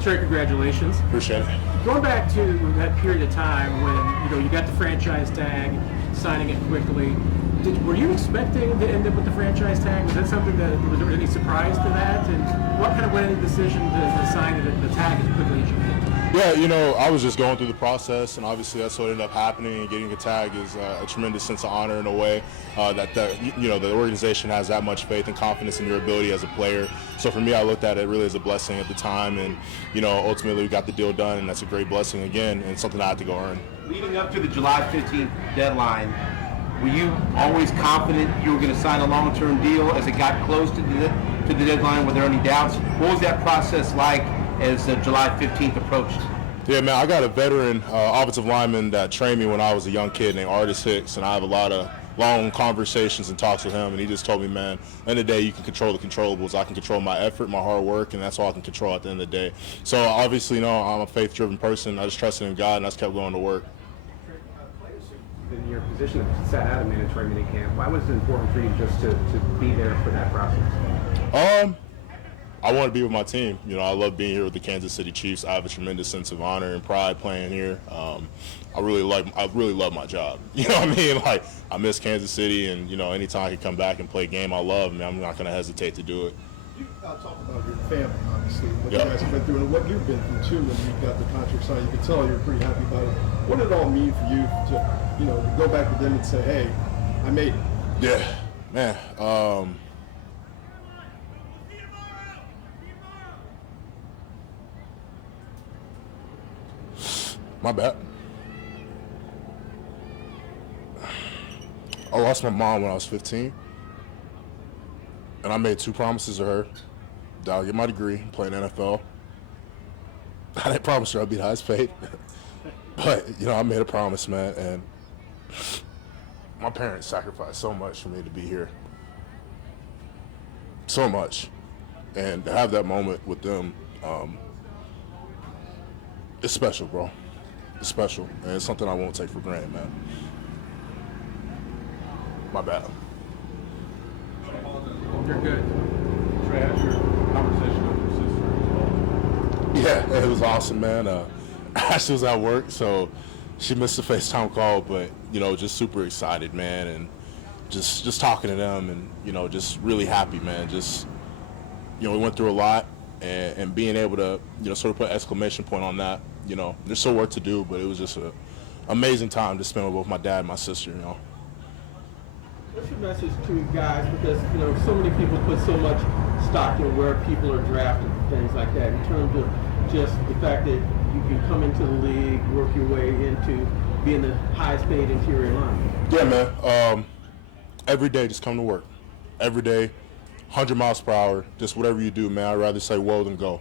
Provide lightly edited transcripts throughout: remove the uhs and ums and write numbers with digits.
Trey, congratulations. Appreciate it. Going back to that period of time when you got the franchise tag, signing it quickly. Were you expecting to end up with the franchise tag? Was that something was there any surprise to that? And what kind of went into the decision to sign the tag as quickly as you did? Yeah, I was just going through the process, and obviously that's what ended up happening. And getting a tag is a tremendous sense of honor in a way that the organization has that much faith and confidence in your ability as a player. So for me, I looked at it really as a blessing at the time, and ultimately we got the deal done, and that's a great blessing again, and something I had to go earn. Leading up to the July 15th deadline, were you always confident you were going to sign a long-term deal as it got close to the deadline? Were there any doubts? What was that process like as July 15th approached? Yeah, man, I got a veteran offensive lineman that trained me when I was a young kid named Artis Hicks, and I have a lot of long conversations and talks with him, and he just told me, man, at the end of the day, you can control the controllables. I can control my effort, my hard work, and that's all I can control at the end of the day. So obviously, I'm a faith-driven person. I just trusted in God, and I just kept going to work. In your position that sat out of mandatory minicamp, why was it important for you just to be there for that process? I want to be with my team. I love being here with the Kansas City Chiefs. I have a tremendous sense of honor and pride playing here. I really love my job. You know what I mean? Like, I miss Kansas City, and anytime I can come back and play a game I love, I'm not going to hesitate to do it. You talk about your family, obviously, what you guys have been through, and what you've been through too. When you got the contract signed, you could tell you're pretty happy about it. What did it all mean for you to, go back with them and say, "Hey, I made it"? Yeah, man. My bad. I lost my mom when I was 15. And I made 2 promises to her that I'll get my degree, play in the NFL. I didn't promise her I'd be the highest paid. But, I made a promise, man. And my parents sacrificed so much for me to be here. So much. And to have that moment with them, it's special, bro. It's special. And it's something I won't take for granted, man. My bad. You're good. Trey, how's your conversation with your sister? Yeah, it was awesome, man. Ashley was at work, so she missed the FaceTime call, but, just super excited, man, and just talking to them and, just really happy, man. Just, we went through a lot, and being able to, sort of put an exclamation point on that, there's still work to do, but it was just an amazing time to spend with both my dad and my sister, What's your message to guys? Because, so many people put so much stock in where people are drafted and things like that in terms of just the fact that you can come into the league, work your way into being the highest paid interior lineman. Yeah, man. Every day, just come to work. Every day, 100 miles per hour, just whatever you do, man. I'd rather say whoa than go,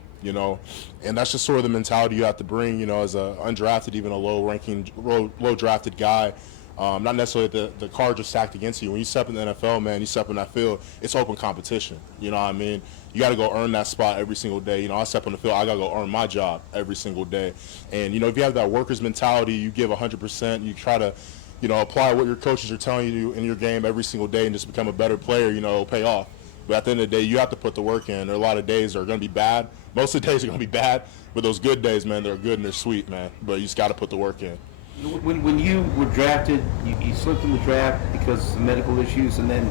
And that's just sort of the mentality you have to bring, as an undrafted, even a low drafted guy. Not necessarily the cards are stacked against you. When you step in the NFL, man, you step in that field, it's open competition. You know what I mean? You got to go earn that spot every single day. I step on the field, I got to go earn my job every single day. And, if you have that worker's mentality, you give 100%, you try to, apply what your coaches are telling you in your game every single day and just become a better player, it'll pay off. But at the end of the day, you have to put the work in. There are a lot of days that are going to be bad. Most of the days are going to be bad, but those good days, man, they're good and they're sweet, man. But you just got to put the work in. When you were drafted, you slipped in the draft because of medical issues, and then,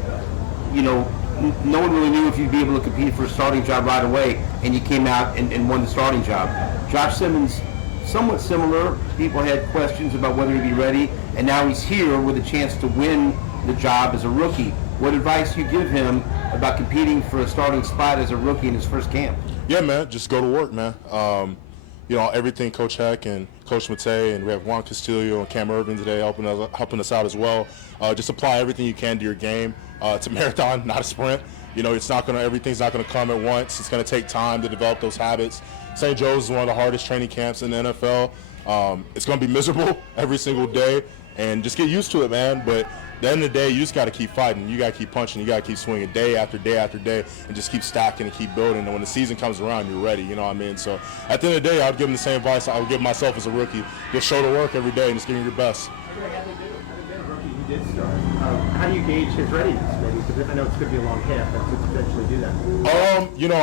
no one really knew if you'd be able to compete for a starting job right away, and you came out and won the starting job. Josh Simmons, somewhat similar. People had questions about whether he'd be ready, and now he's here with a chance to win the job as a rookie. What advice do you give him about competing for a starting spot as a rookie in his first camp? Yeah, man, just go to work, man. Everything Coach Heck and Coach Matei, and we have Juan Castillo and Cam Irvin today helping us out as well. Just apply everything you can to your game. It's a marathon, not a sprint. Everything's not gonna come at once. It's gonna take time to develop those habits. St. Joe's is one of the hardest training camps in the NFL. It's gonna be miserable every single day, and just get used to it, man. But at the end of the day, you just got to keep fighting. You got to keep punching. You got to keep swinging day after day after day and just keep stacking and keep building. And when the season comes around, you're ready. You know what I mean? So at the end of the day, I would give them the same advice I would give myself as a rookie. Just show the work every day and just give me your best. Having been a rookie, he did start. How do you gauge his readiness maybe for I know it's going to be a long camp, but to potentially do that?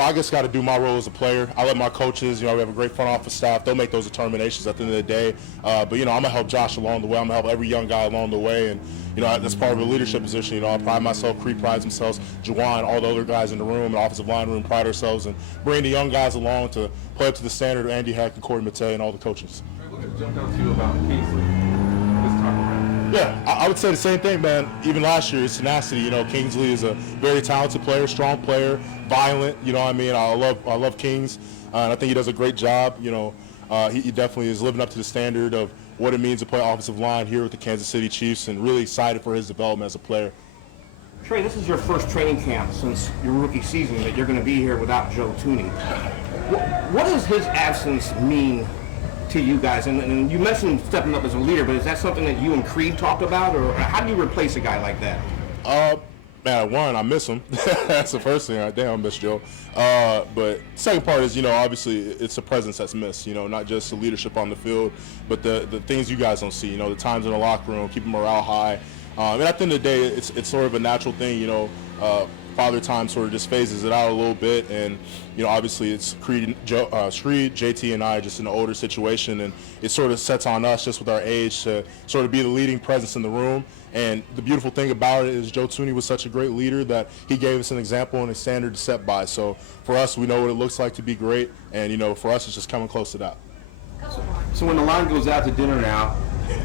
I just got to do my role as a player. I let my coaches, we have a great front office staff. They'll make those determinations at the end of the day. But I'm going to help Josh along the way. I'm going to help every young guy along the way. And, that's part of a leadership position. I pride myself, Creed prides themselves, Juwan, all the other guys in the room, the offensive line room pride ourselves and bring the young guys along to play up to the standard of Andy Heck and Corey Matei and all the coaches. What jumped out to you about Kingsley this time around? Yeah, I would say the same thing, man. Even last year, his tenacity. Kingsley is a very talented player, strong player, violent. I love Kings, and I think he does a great job. He definitely is living up to the standard of what it means to play offensive line here with the Kansas City Chiefs, and really excited for his development as a player. Trey, this is your first training camp since your rookie season that you're going to be here without Joe Thuney. What does his absence mean to you guys? And you mentioned stepping up as a leader, but is that something that you and Creed talked about, or how do you replace a guy like that? Man, I miss him. That's the first thing. Damn, I miss Joe. But second part is, obviously it's the presence that's missed. Not just the leadership on the field, but the things you guys don't see. The times in the locker room, keeping morale high. And at the end of the day, it's sort of a natural thing. Father time sort of just phases it out a little bit, and obviously it's Creed, JT, and I are just in an older situation, and it sort of sets on us just with our age to sort of be the leading presence in the room. And the beautiful thing about it is Joe Thuney was such a great leader that he gave us an example and a standard to set by. So for us, we know what it looks like to be great, and for us, it's just coming close to that. So when the line goes out to dinner now,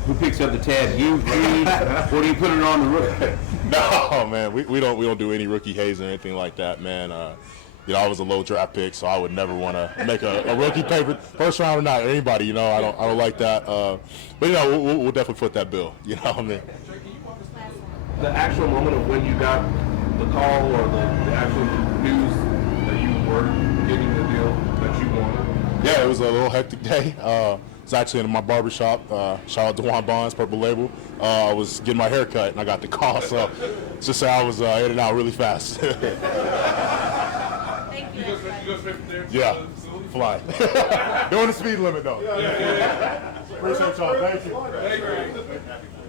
who picks up the tab? You, Creed, or do you put it on the rookie? No, man, we don't do any rookie hazing or anything like that, man. I was a low draft pick, so I would never want to make a rookie favorite, first round or not, anybody. I don't like that. But we'll definitely foot that bill. You know what I mean? The actual moment of when you got the call or the actual news that you were getting the deal that you wanted. Yeah, it was a little hectic day. It's actually in my barbershop. Shout out to Juwan Bonds, Purple Label. I was getting my hair cut and I got the call, so it's just I was in and out really fast. Thank you. You go straight from there to yeah, the facility? fly. Doing the speed limit though. Yeah. Appreciate y'all. Thank you. Thank you.